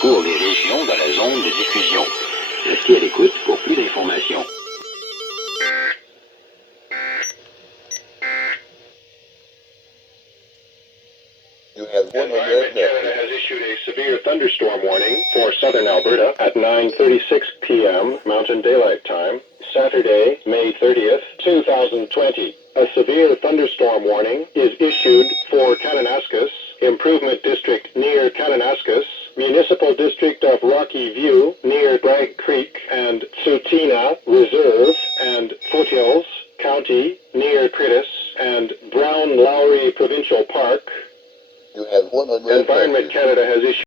cours des régions dans la zone de diffusion. Restez à l'écoute pour plus d'informations. You have 1 minute. Canada has issued a severe thunderstorm warning for southern Alberta at 9:36 p.m. Mountain Daylight Time, Saturday, May 30th, 2020. A severe thunderstorm warning is issued for Kananaskis, Improvement District near Kananaskis, Municipal District of Rocky View near Bragg Creek and Tsutina Reserve and Foothills County near Critis and Brown Lowry Provincial Park. You have 1 minute. Environment Canada has issued